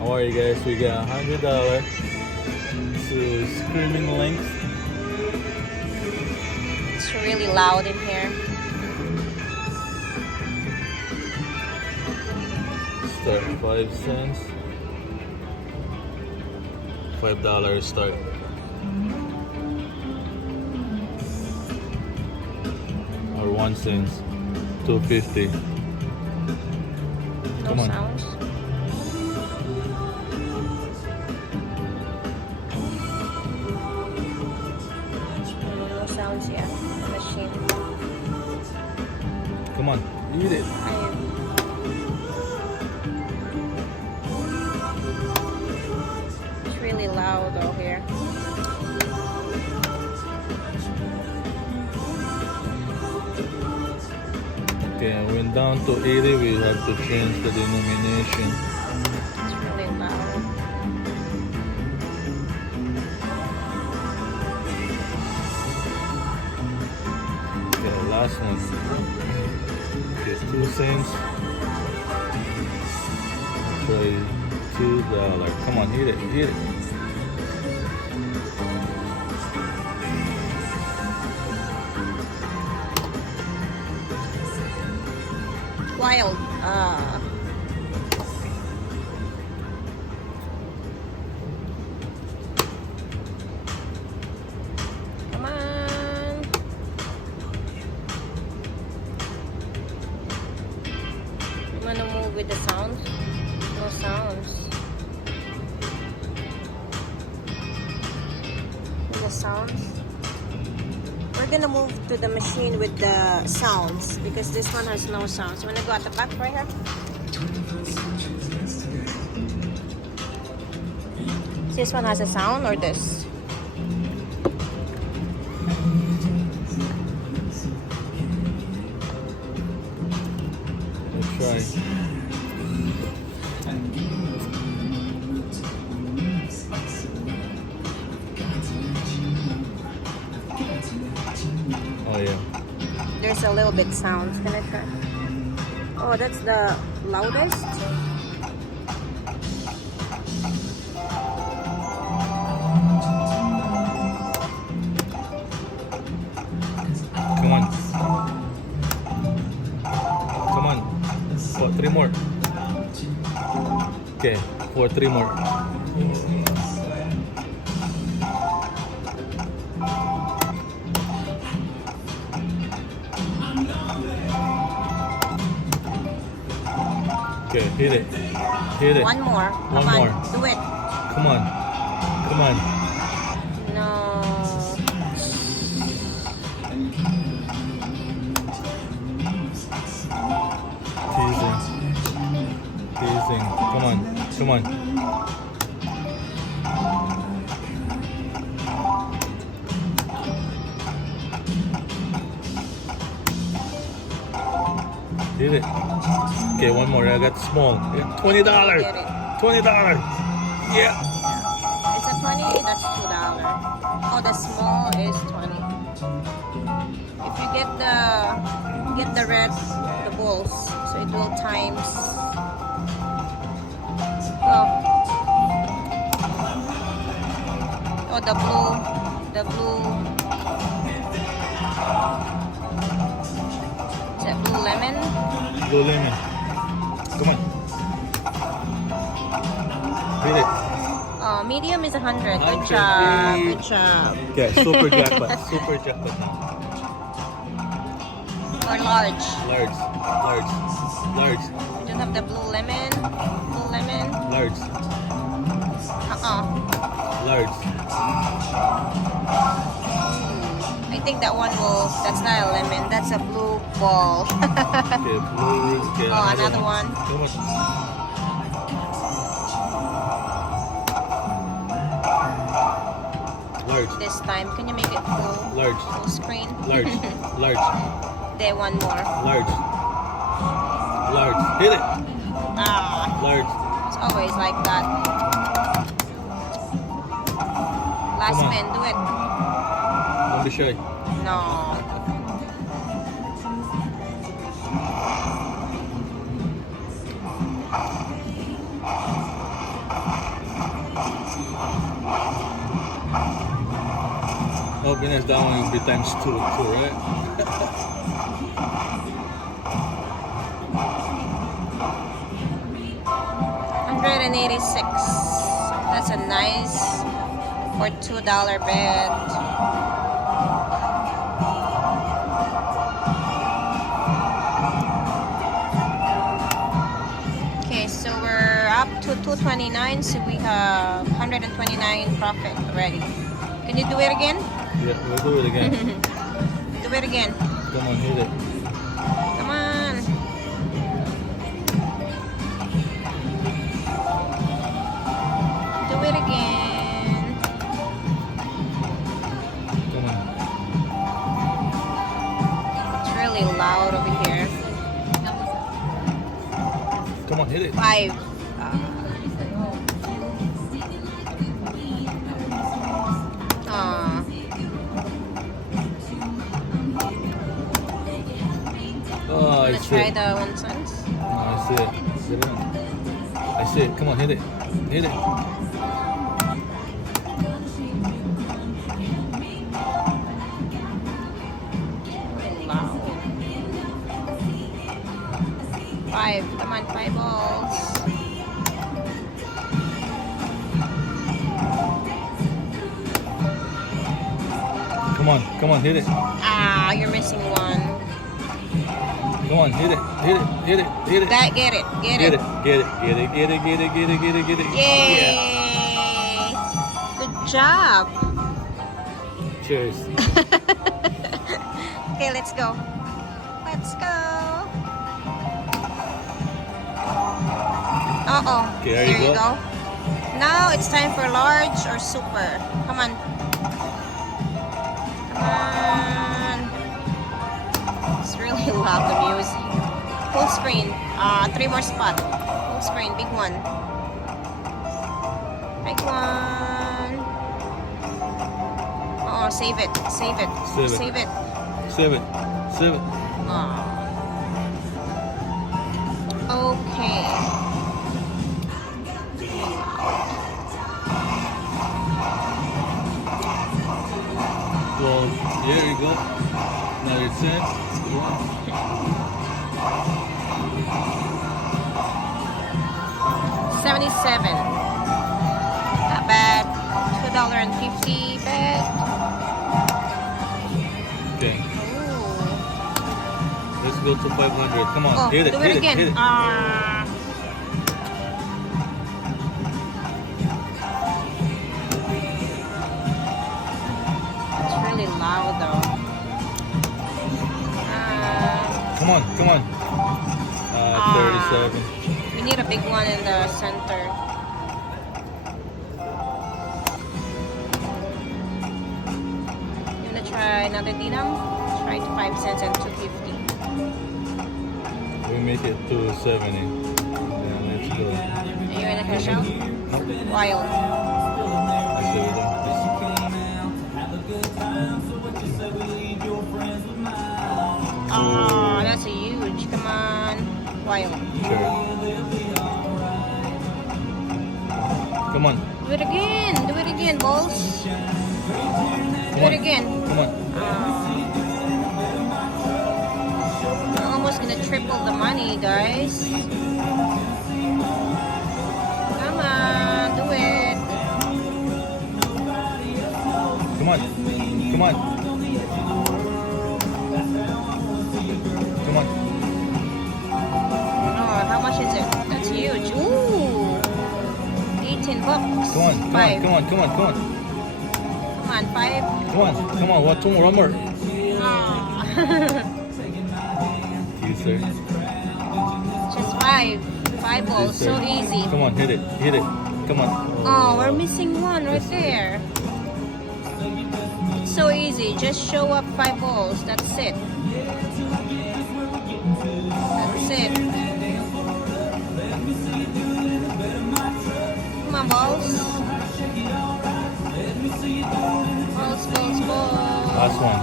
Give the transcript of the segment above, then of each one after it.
Alright guys, we got $100 to Screaming Links. It's really loud in here. Start 5 cents. $5 start. Or 1 cent. $2.50. No Come on. sounds. No sounds yet. The machine. Come on, eat it. It's really loud out here. Okay, I went down to 80. We have to change the denomination. It's really loud. Okay, last one. Okay, 2 cents. Try $2. Come on, eat it, eat it. Wild. Come on. You wanna move with the sounds? No sounds. With the sounds. We're gonna move to the machine with the sounds because this one has no sounds. You wanna go at the back right here? This one has a sound or this? Let's try. Oh yeah. There's a little bit sound. Can I try? Oh, that's the loudest. Come on. Come on. For 3 more. Okay, for 3 more. Okay, hit it. Hit it. One more. One Come on. more. Do it. Come on. Come on. No. Teasing. Teasing. Come on. Come on. Hit it. Okay, one more. I got small. Yeah, $20. Get it. $20. Yeah. It's a 20. That's $2. Oh, the small is 20. If you get the red, the balls, so it will times. Oh. Oh, the blue. Is that blue lemon? Blue lemon. Come on. Hit it. Medium is 100. Good 100. job. Good job. Okay, super jackpot. Super jackpot now. Or large. Large. Large. Large. We don't have the blue lemon. Blue lemon. Large. Large. I think that one will. That's not a lemon. That's a blue ball. Okay, blue. Okay, Oh, another one. Come on. Large. This time, can you make it full? Large. Full screen. Large. Large. There, one more. Large. Large. Hit it. Ah, Large. it's always like that. Last Come on. spin, do it. Don't be shy. No. Oh, Venus, that one will be times two, right? 186. That's a nice for $2 bet. Okay, so we're up to 229, so we have 129 profit already. Can you do it again? Yeah, we'll do it again. Do it again. Come on, hit it. Come on. Do it again. Come on. It's really loud over here. Come on, hit it. 5. Oh, I Wanna see try it. the 1 cent? Oh, I see it. Sit down. I see it. Come on, hit it. Hit it. Really loud. 5. Come on, 5 balls. Come on, hit it. Ah, you're missing 1. Come on, hit it. Hit it. Hit it. Hit it. Get it. Get Get it. it. Get it. Get it. Get it. Get it. Get it. Get it. Get it. Yay! Good job. Yeah. Cheers. Okay, let's go. Let's go. Uh-oh. Okay, there Here you you go. go. Now it's time for large or super. Come on. Come on. It's really loud, the music. Full screen. 3 more spots. Full screen. Big one. Big one. Oh, save it. Save it. Save it. Save it. Save it. Save it. Okay. Well, here you go. Now it's in. 77. Not bad. $2.50 bet. Okay. Ooh. Let's go to 500. Come on. Oh, Hit it. do Hit it it. again. Hit it. It's really loud though. Come on. Come on. 37. We need a big one in the center. You wanna try another dinam? Try to 5 cents and 250. We make it to 70. Then let's go. Are you in a cash out? Wild. Let's do it. Oh, that's a huge. Come on. Wild. Sure. Come on. Do it again. Do it again, balls. Do Come it on. again. Come on. We're almost gonna triple the money, guys. Come on, do it. Come on. Come on. Come on. Oh, how much is it? That's huge. Ooh, 18 bucks. Come on. Come on. 5. Come on. Come on. Come on. Come on, 5. Come on. Come on. What? Two more. One more. Ah. Yes, sir. Just 5. 5 balls. Yes, sir. So easy. Come on. Hit it. Hit it. Come on. Oh, we're missing one right Yes, sir. there. It's so easy. Just show up 5 balls. That's it. That's it. Come on, balls. Balls, balls, balls. Last one.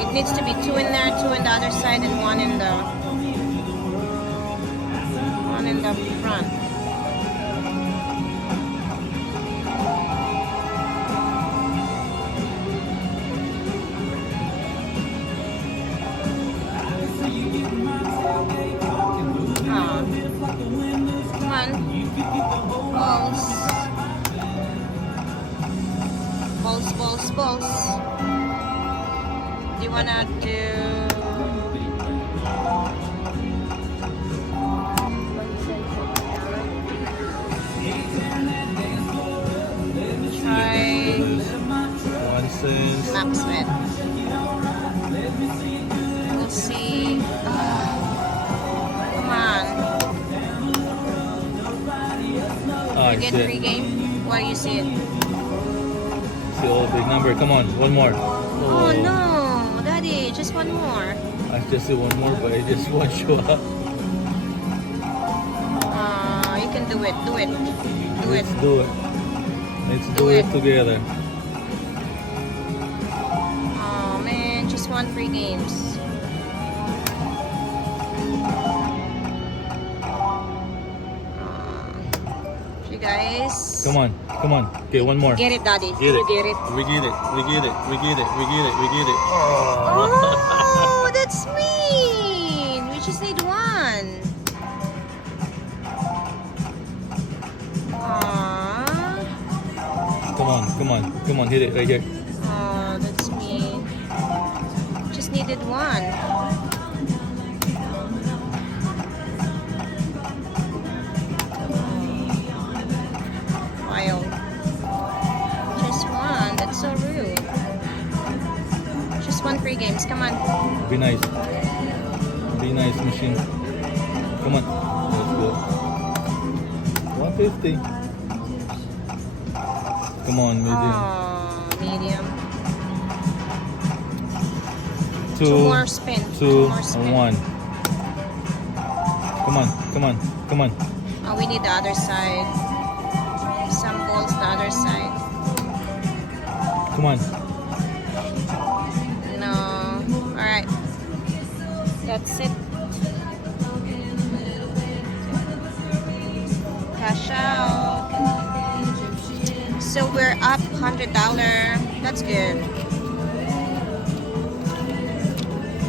It needs to be 2 in there, 2 in the other side, and 1 in the front. balls. Do you wanna do? Try 1 cent. max bet. We'll see. Come on. Ah, You get it's free it. game? Where you see it? See all big number. Come on, one more. Oh no, Daddy, just one more. I just see one more, but it just won't show up. You can do it. Do it. Do it. Let's do it. Let's do Do it it. together. Oh man, just one free games. You guys. Come on, come on. Okay, one more. Get it, Daddy. Get You it. get it. We get it. We get it. We get it. We get it. We get it. Oh, that's mean. We just need one. Aww. Come on, come on, come on. Hit it right here. Oh, that's mean. Just needed one. Wild. Just one. That's so rude. Just one free games. Come on. Be nice. Be nice, machine. Come on. Let's go. 150. Come on, medium. Oh, medium. Two, Two more spin. two, more spin. and 1. Come on, come on, come on. Oh, we need the other side. Some balls the other side. Come on. No. Alright. That's it. Cash out. So we're up $100. That's good.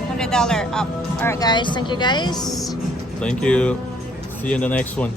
$100 up. Alright guys, thank you guys. Thank you. See you in the next one.